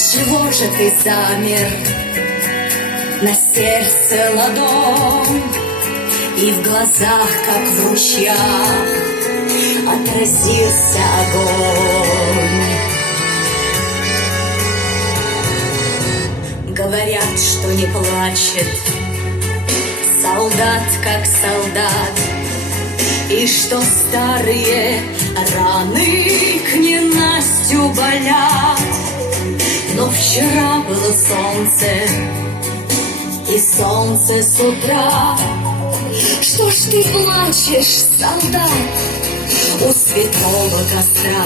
Отчего же ты замер? На сердце ладонь, и в глазах, как в ручьях, отразился огонь. Говорят, что не плачет солдат, как солдат, и что старые раны к ненастью болят. Но вчера было солнце, и солнце с утра. Что ж ты плачешь, солдат, у святого костра?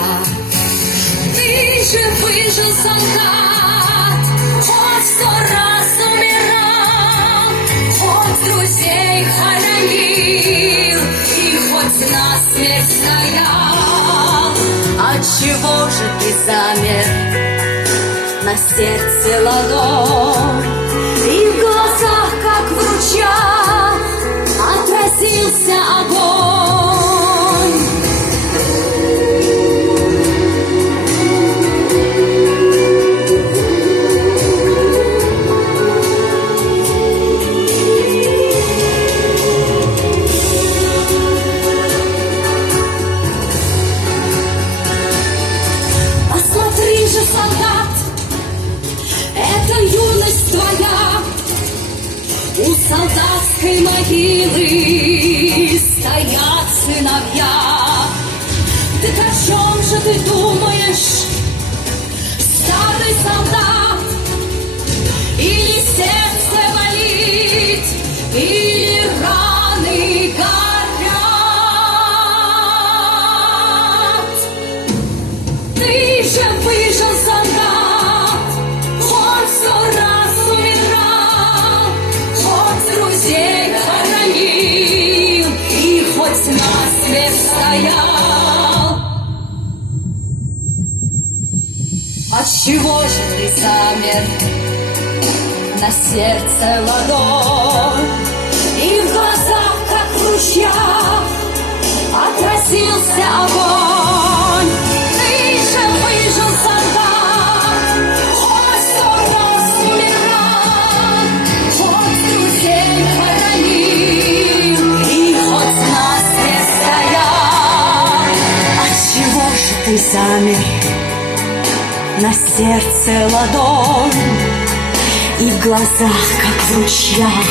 Ты же выжил, солдат, хоть 100 раз умирал, хоть друзей хоронил и хоть насмерть стоял. Отчего же ты замер? На сердце ладонь, и в глазах, как в ручьях, отразился огонь. Посмотри же, солдат, это юность твоя. У солдатской могилы стоят сыновья. Так о чем же ты думаешь, старый солдат? Или сердце болит, или раны горят? Ты же выжил, солдат, хоть 100 раз умирал, хоть друзей хоронил и хоть насмерть стоял. Отчего же ты замер? На сердце ладонь, и в глазах, как в ручьях, отразился огонь. Ты же выжил, солдат, хоть 100 раз умирал, хоть друзей хоронил и хоть насмерть стоял. Отчего же ты замер? На сердце ладонь, и в глазах, как в ручьях,